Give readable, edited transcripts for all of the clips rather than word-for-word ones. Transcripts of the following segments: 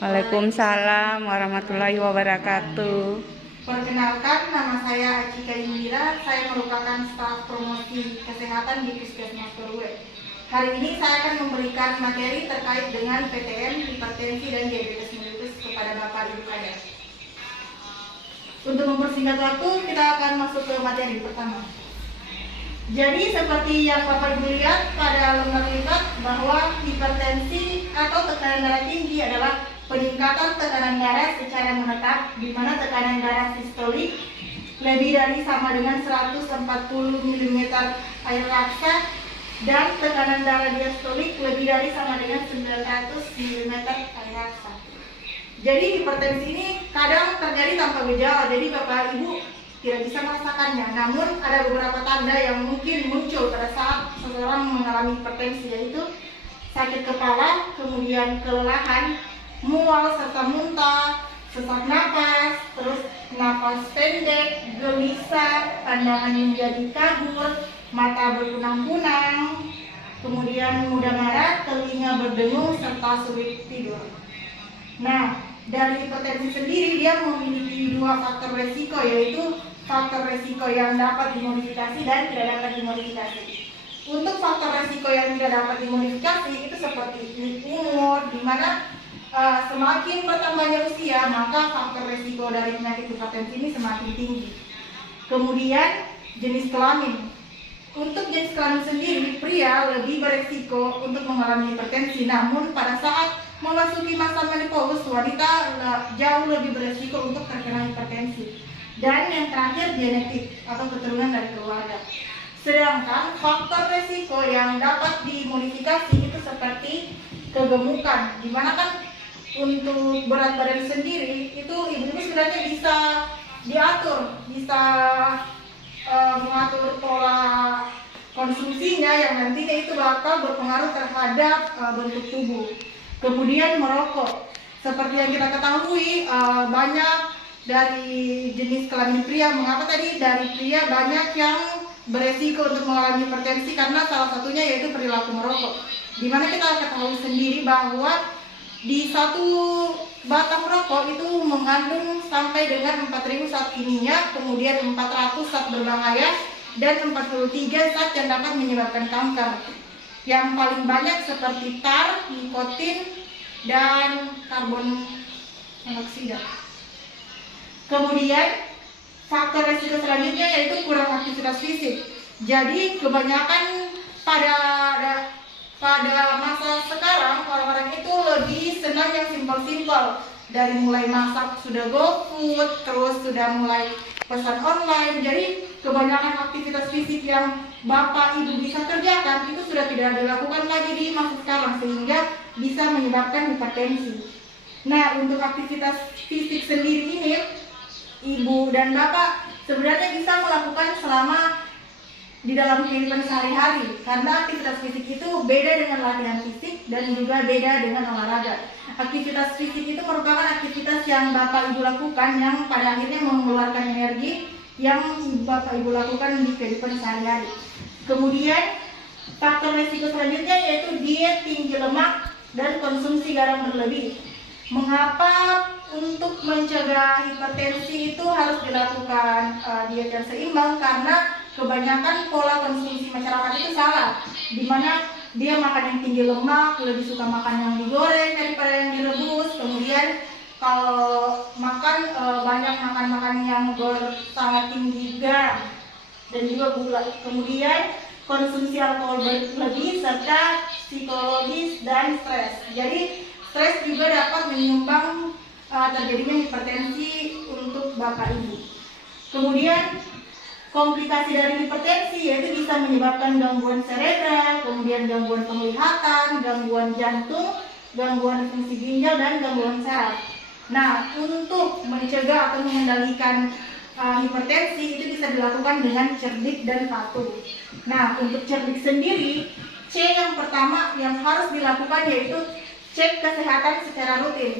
Waalaikumsalam warahmatullahi wabarakatuh. Perkenalkan, nama saya Acika Indira. Saya merupakan staf promosi kesehatan di Puskesmas Torue. Hari ini saya akan memberikan materi terkait dengan PTM, hipertensi, dan diabetes mellitus kepada Bapak Ibu kalian. Untuk mempersingkat waktu, kita akan masuk ke materi pertama. Jadi seperti yang Bapak Ibu lihat pada lembar lipat bahwa hipertensi atau tekanan darah tinggi adalah peningkatan tekanan darah secara menetap, di mana tekanan darah sistolik lebih dari sama dengan 140 mm air laksa dan tekanan darah diastolik lebih dari sama dengan 900 mm air laksa. Jadi hipertensi ini kadang terjadi tanpa gejala, jadi Bapak Ibu tidak bisa merasakannya. Namun ada beberapa tanda yang mungkin muncul pada saat seseorang mengalami hipertensi, yaitu sakit kepala, kemudian kelelahan, mual serta muntah, sesak napas, terus napas pendek, gelisah, pandangan menjadi kabur, mata berkunang-kunang, kemudian mudah marah, telinga berdengung, serta sulit tidur. Nah, dari hipertensi sendiri dia memiliki dua faktor resiko, yaitu faktor resiko yang dapat dimodifikasi dan tidak dapat dimodifikasi. Untuk faktor resiko yang tidak dapat dimodifikasi itu seperti umur, di mana semakin bertambahnya usia, maka faktor resiko dari penyakit hipertensi ini semakin tinggi. Kemudian jenis kelamin. Untuk jenis kelamin sendiri, pria lebih beresiko untuk mengalami hipertensi. Namun pada saat memasuki masa menopause, wanita jauh lebih beresiko untuk terkena hipertensi. Dan yang terakhir, genetik atau keturunan dari keluarga. Sedangkan faktor resiko yang dapat dimodifikasi itu seperti kegemukan, di mana kan untuk berat badan sendiri itu ibu-ibu sebenarnya bisa diatur, bisa mengatur pola konsumsinya yang nantinya itu bakal berpengaruh terhadap bentuk tubuh. Kemudian merokok, seperti yang kita ketahui banyak dari jenis kelamin pria. Mengapa tadi dari pria banyak yang beresiko untuk mengalami hipertensi? Karena salah satunya yaitu perilaku merokok, dimana kita ketahui sendiri bahwa di satu batang rokok itu mengandung sampai dengan 4.000 zat kimia, kemudian 400 zat berbahaya, dan 43 zat yang dapat menyebabkan kanker. Yang paling banyak seperti tar, nikotin, dan karbon monoksida. Kemudian faktor resiko selanjutnya yaitu kurang aktivitas fisik. Jadi kebanyakan pada masa sekarang orang-orang itu lebih senang yang simpel-simpel. Dari mulai masak sudah GoFood, terus sudah mulai pesan online. Jadi kebanyakan aktivitas fisik yang Bapak Ibu bisa kerjakan itu sudah tidak dilakukan lagi di masa sekarang, sehingga bisa menyebabkan hipertensi. Nah, untuk aktivitas fisik sendiri ini Ibu dan Bapak sebenarnya bisa melakukan selama di dalam kehidupan sehari-hari, karena aktivitas fisik itu beda dengan latihan fisik dan juga beda dengan olahraga. Aktivitas fisik itu merupakan aktivitas yang Bapak Ibu lakukan yang pada akhirnya mengeluarkan energi yang Bapak Ibu lakukan di kehidupan sehari-hari. Kemudian faktor resiko selanjutnya yaitu diet tinggi lemak dan konsumsi garam berlebih. Mengapa untuk mencegah hipertensi itu harus dilakukan diet yang seimbang? Karena kebanyakan pola konsumsi masyarakat itu salah, dimana dia makan yang tinggi lemak, lebih suka makan yang digoreng daripada yang direbus. Kemudian kalau makan banyak makan yang sangat tinggi garam dan juga gula. Kemudian konsumsi alkohol berlebih serta psikologis dan stres. Jadi stres juga dapat menyumbang terjadinya hipertensi untuk Bapak Ibu. Kemudian komplikasi dari hipertensi yaitu bisa menyebabkan gangguan cerebral, kemudian gangguan penglihatan, gangguan jantung, gangguan fungsi ginjal, dan gangguan saraf. Nah, untuk mencegah atau mengendalikan hipertensi itu bisa dilakukan dengan cerdik dan patuh. Nah, untuk cerdik sendiri, C yang pertama yang harus dilakukan yaitu cek kesehatan secara rutin.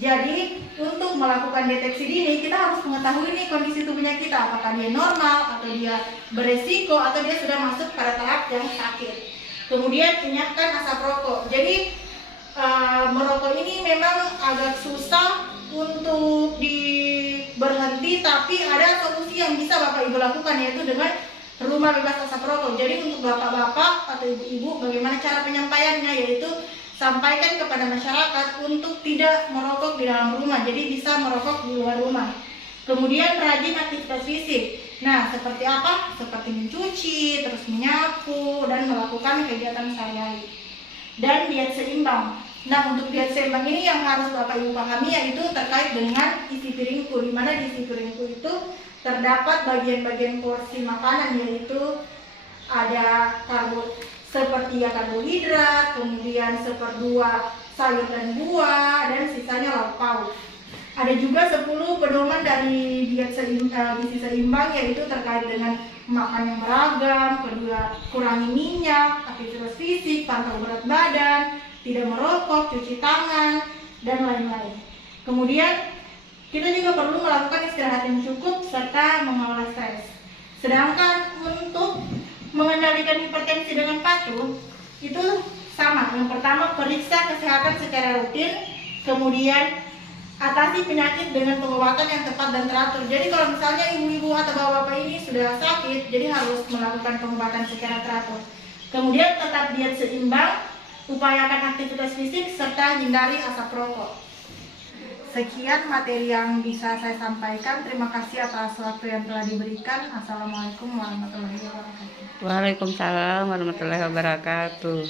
Jadi untuk melakukan deteksi dini kita harus mengetahui nih kondisi tubuhnya kita, apakah dia normal atau dia beresiko atau dia sudah masuk pada tahap yang sakit. Kemudian enyahkan asap rokok. Jadi merokok ini memang agak susah untuk berhenti, tapi ada solusi yang bisa Bapak Ibu lakukan, yaitu dengan rumah bebas asap rokok. Jadi untuk bapak-bapak atau ibu-ibu, bagaimana cara penyampaiannya, yaitu sampaikan kepada masyarakat untuk tidak merokok di dalam rumah, jadi bisa merokok di luar rumah. Kemudian rajin aktivitas fisik. Nah, seperti apa? Seperti mencuci, terus menyapu, dan melakukan kegiatan sehari-hari. Dan diet seimbang. Nah, untuk diet seimbang ini yang harus Bapak Ibu pahami, yaitu terkait dengan isi piringku, di mana di isi piringku itu terdapat bagian-bagian porsi makanan, yaitu ada sepertiga karbohidrat, kemudian seperdua sayur dan buah, dan sisanya lauk pauk. Ada juga 10 pedoman dari diet gizi seimbang, yaitu terkait dengan makan yang beragam, kedua kurangi minyak, aktivitas fisik, pantau berat badan, tidak merokok, cuci tangan, dan lain-lain. Kemudian kita juga perlu melakukan istirahat yang cukup serta mengelola stres. Sedangkan untuk mengendalikan hipertensi dengan patuh itu sama. Yang pertama, periksa kesehatan secara rutin, kemudian atasi penyakit dengan pengobatan yang tepat dan teratur. Jadi kalau misalnya ibu-ibu atau bapak-bapak ini sudah sakit, jadi harus melakukan pengobatan secara teratur. Kemudian tetap diet seimbang, upayakan aktivitas fisik, serta hindari asap rokok. Sekian materi yang bisa saya sampaikan. Terima kasih atas waktu yang telah diberikan. Assalamualaikum warahmatullahi wabarakatuh. Waalaikumsalam warahmatullahi wabarakatuh.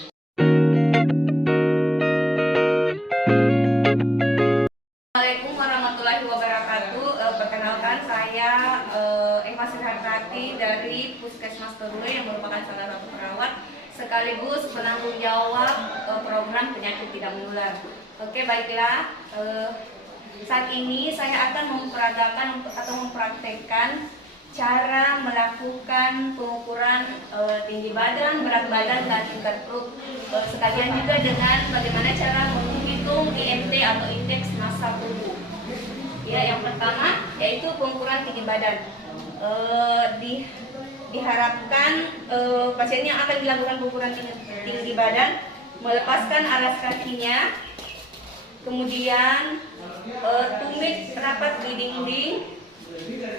Assalamualaikum warahmatullahi wabarakatuh. Perkenalkan, saya Eva Sihartati dari Puskesmas Terule yang merupakan salah satu perawat sekaligus penanggung jawab program penyakit tidak menular. Oke, baiklah. Saat ini saya akan memperagakan atau mempraktekkan cara melakukan pengukuran tinggi badan, berat badan, dan tingkat perut. Sekalian juga dengan bagaimana cara menghitung IMT atau indeks massa tubuh. Ya, yang pertama yaitu pengukuran tinggi badan. Diharapkan pasien yang akan dilakukan pengukuran tinggi badan melepaskan alas kakinya, kemudian tumit rapat di dinding,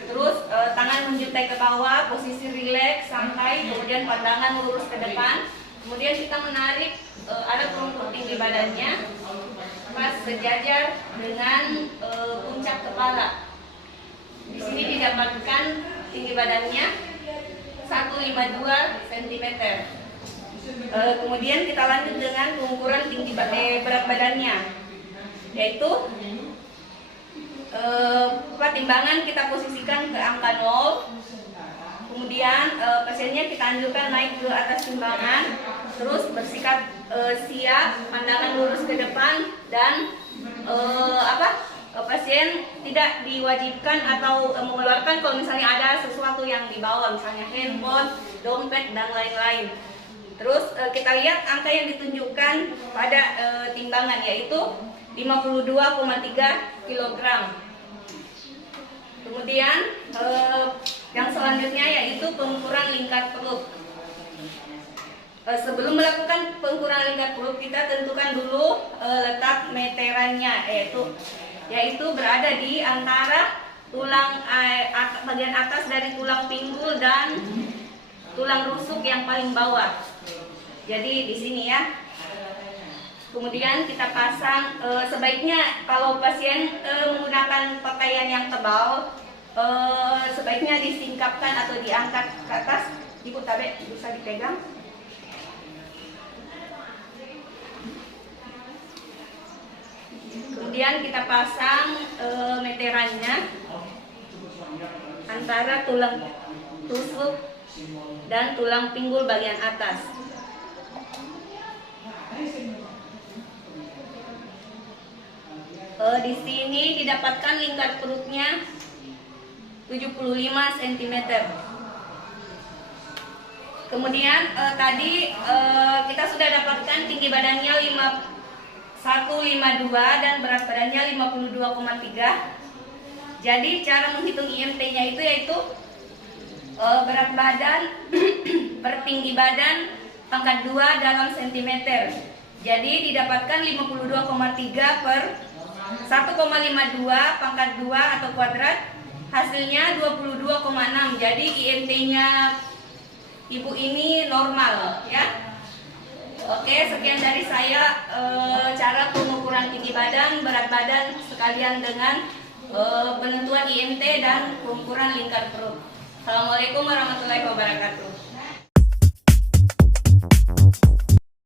terus tangan menjuntai ke bawah, posisi rileks, santai, kemudian pandangan lurus ke depan. Kemudian kita menarik alat pengukur tinggi badannya pas sejajar dengan puncak kepala. Di sini didapatkan tinggi badannya 152 cm. Kemudian kita lanjut dengan pengukuran tinggi berat badannya, yaitu timbangan kita posisikan ke angka 0. Kemudian pasiennya kita anjurkan naik ke atas timbangan, terus bersikap siap, pandangan lurus ke depan, dan pasien tidak diwajibkan atau mengeluarkan kalau misalnya ada sesuatu yang dibawa, misalnya handphone, dompet, dan lain-lain. Terus kita lihat angka yang ditunjukkan pada timbangan, yaitu 52,3 kg. Kemudian yang selanjutnya yaitu pengukuran lingkar perut. Sebelum melakukan pengukuran lingkar perut, kita tentukan dulu letak meterannya, yaitu berada di antara tulang bagian atas dari tulang pinggul dan tulang rusuk yang paling bawah. Jadi di sini ya. Kemudian kita pasang, sebaiknya kalau pasien menggunakan pakaian yang tebal, sebaiknya disingkapkan atau diangkat ke atas. Ibu tabe bisa dipegang. Kemudian kita pasang meterannya antara tulang rusuk dan tulang pinggul bagian atas. Di sini didapatkan lingkar perutnya 75 cm. Kemudian tadi kita sudah dapatkan tinggi badannya 152 dan berat badannya 52,3. Jadi cara menghitung IMT-nya itu yaitu berat badan per tinggi badan pangkat 2 dalam cm. Jadi didapatkan 52,3 per 1,52 pangkat 2 atau kuadrat, hasilnya 22,6. Jadi IMT-nya ibu ini normal ya. Oke, sekian dari saya cara pengukuran tinggi badan, berat badan sekalian dengan penentuan IMT dan pengukuran lingkar perut. Assalamualaikum warahmatullahi wabarakatuh.